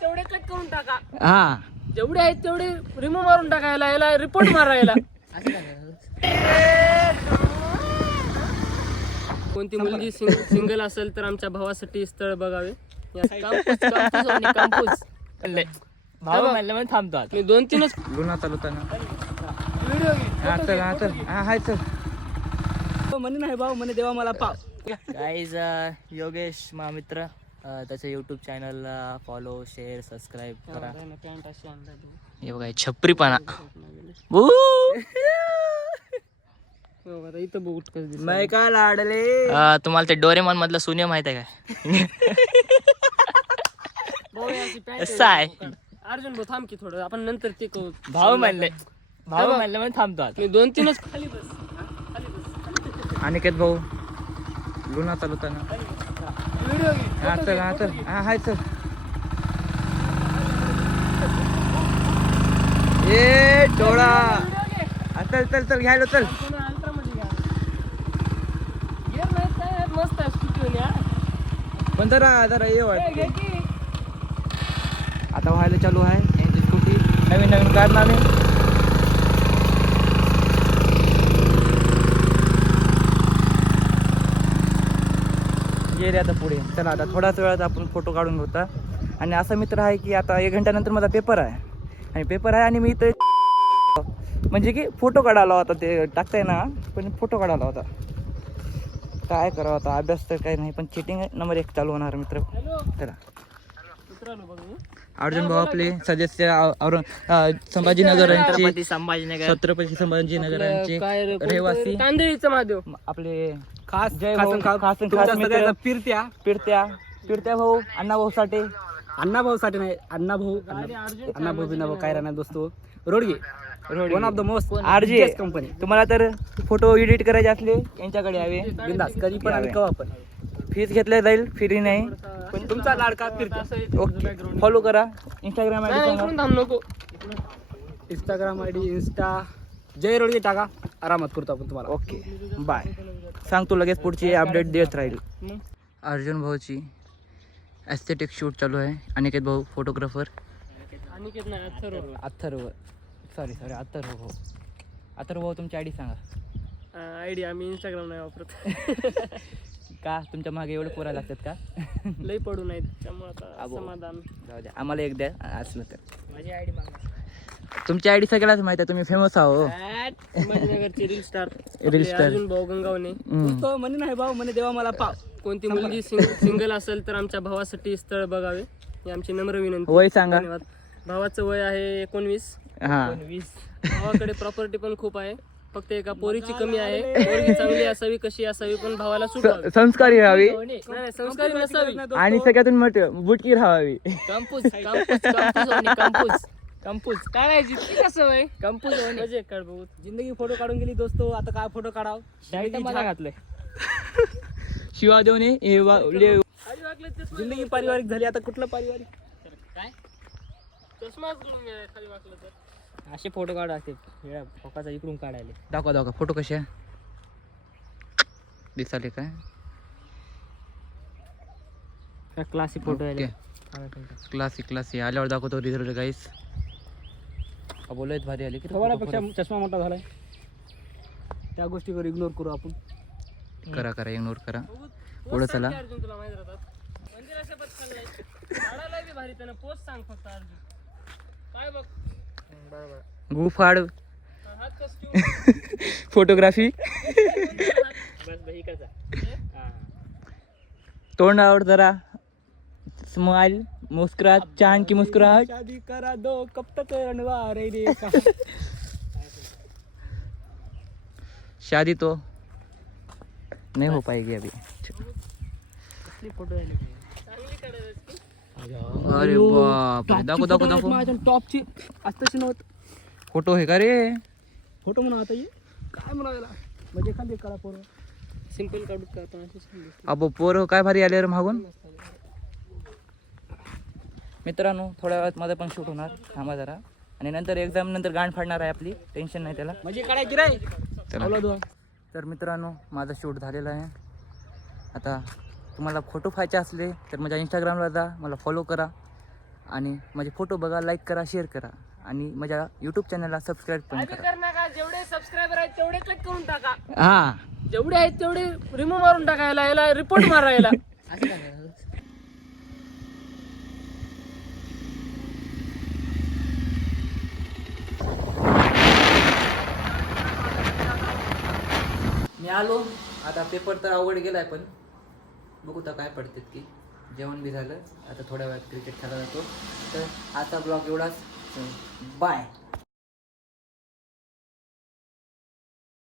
तेवढे कट करून टाका. हा जेवढे आहेत तेवढे रिमूव्ह मारून टाकायला, याला रिपोर्ट मारायला. कोणती मुलगी सिंगल असेल तर आमच्या भावासाठी स्थळ बघावे. भाऊ म्हणलं म्हणून थांबतो आता. मी 2-3च गुन्हा चालवताना व्हिडिओ हाय चल म्हणे नाही भाऊ म्हणे देवा मला पाव. गाईज योगेश महामित्र त्याच्या यूट्यूब चॅनलला फॉलो शेअर सबस्क्राईब करा. हे बघा छपरीपणा इथं बघ मैं का लाडले. तुम्हाला ते डोरेमॉन मधला सुने माहित आहे काय? असं आहे. अर्जुन भाऊ थांब की थोडं, आपण नंतर ते करू. भाऊ म्हणलं म्हणून थांबतो आता. मी 2-3च खाली बस. अनिकेत भाऊ गुन्हा चालवताना व्हिडिओ हाय चल ए डोळा चल चल चल घ्यायला चल. मस्त आहे स्कूटी. पण जरा ये वाटत आता व्हायला चालू आहे यांची स्कूटी. नवीन नवीन कारनामे. गेले आता पुढे. चला आता थोड्याच वेळात आपण फोटो काढून घेऊता. आणि असा मित्र आहे की आता 1 घंट्यानंतर माझा पेपर आहे आणि मी इथं म्हणजे की फोटो काढायला होता. ते टाकताय ना पण फोटो काढायला होता. काय करावं आता, अभ्यास तर काही नाही पण चिटिंग नंबर 1 चालू होणार मित्र. चला अर्जुन भाऊ आपले सदस्य संभाजीनगर छत्रपती संभाजीनगर यांचे रहिवासी तांदळीचं महादेव आपले खास जय खास मित्र फिरत्या फिरत्या भाऊ अण्णाभाऊ साठे. अण्णाभाऊ साठी नाही, अण्णाभाऊ बिनाभाऊ काय राहणार दोस्तो. रोडगे one of the most RJ company. तुम्हाला तर फोटो एडिट करायचे असले यांच्याकडे यावे. बिंदास कधी पण आणि कवा पण. फीस घेतल्या जाईल, फ्री नाही. पण तुमचा लाडका फिरत्या. ओके फॉलो करा. इंस्टाग्राम नको Instagram ID Insta Jay Rodge टाका. आरामात करतो आपण तुम्हाला. Okay bye. सांगतो लगेच पुढची अपडेट देत राहील. अर्जुन भाऊची एस्थेटिक शूट चालू आहे. अनिकेत भाऊ फोटोग्राफर. अनिकेत नाही अथर्व सॉरी अथर्व भाऊ तुमची आयडी सांगा. आयडी आम्ही इंस्टाग्राम नाही वापरत. का तुमच्या मागे एवढे पोरा लागतात का? लई पडू नाहीत त्यामुळे आता समाधान. जाऊ द्या आम्हाला एक द्या असलं तर. माझी आयडी तुमची आयडी सगळ्याच माहिती आहे. तुम्ही फेमस आहो. संभाजीनगरचे रील स्टार अर्जुन भाऊ गंगावणे. म्हणे नाही भाऊ म्हणे देवा मला पाव. कोणती मुलगी सिंगल असेल तर आमच्या भावासाठी स्थळ बघावे ही आमची नम्र विनंती. वय सांगा. धन्यवाद. भावाचं वय आहे 19. हा भावाकडे प्रॉपर्टी पण खूप आहे. फक्त एका पोरीची कमी आहे. पोरगी चांगली असावी, कशी असावी पण भावाला सुटावी. संस्कारी राहावी नाही संस्कारी नसावी आणि सगळ्यातून मोठं बुटकी राहावी. कंपूज काय नाही जितकी कसं वय कंपूज म्हणजे काढ भाऊ. जिंदगी फोटो काढून गेली दोस्तो. आता काय फोटो काढाव. मला घातलंय शिवा देऊन जिंदगी पारिवारिक झाली. आता कुठलं पारिवारिक काय चष्माच खाली वाकलं तर असे फोटो काढा. असते फोकाचा इकडून काढायला. दाखवा फोटो कसे दिसाले काय क्लासिक फोटो आहे. क्लासिक आल्यावर दाखवतो रिझल्ट गाईस. बोलत भारी आले की पेक्षा चष्मा मोठा झालाय. त्या गोष्टीवर इग्नोर करू आपण. करा इग्नोर करा. पुढे चला. गुफाड फोटोग्राफी. तोंडावर जरा स्माइल मुस्कुराहट. चांद की मुस्कुराहट. शादी करा दो कब तक रणवारे रे. शादी तो नहीं हो पाएगी अभी. फोटो अरे बाप रे. दाखव टॉपची असतच नव्हतं. फोटो आहे का रे. फोटो म्हणा आता ये काय म्हणायला म्हणजे खाली करा पोरं सिंपल काढू का आता. अबो पोर काय भारी आले रे मागून. मित्रांनो थोड्या वेळात माझं पण शूट होणार. थांबा जरा. आणि नंतर एक्झाम नंतर गांड फाडणार आहे आपली. टेन्शन नाही त्याला. म्हणजे काढायची रे. चला तर मित्रांनो माझं शूट झालेलं आहे. आता तुम्हाला फोटो पाहायचे असले तर माझ्या इंस्टाग्रामला जा. मला फॉलो करा. आणि माझे फोटो बघा, लाईक करा, शेअर करा आणि माझ्या यूट्यूब चॅनलला सबस्क्राईब पण करा. कर नका, जेवढे सबस्क्रायबर आहेत तेवढे क्लिक करून टाका. हा जेवढे आहेत तेवढे रिमूव्ह मारून टाकायला, याला रिपोर्ट मारायला. मी आलो आता. पेपर तर अवघड गेलाय पण बघू तर काय पडतात की. जेवण बी झालं, आता थोड्या वेळात क्रिकेट खेळायला जातो. तर आता ब्लॉग एवढाच. बाय.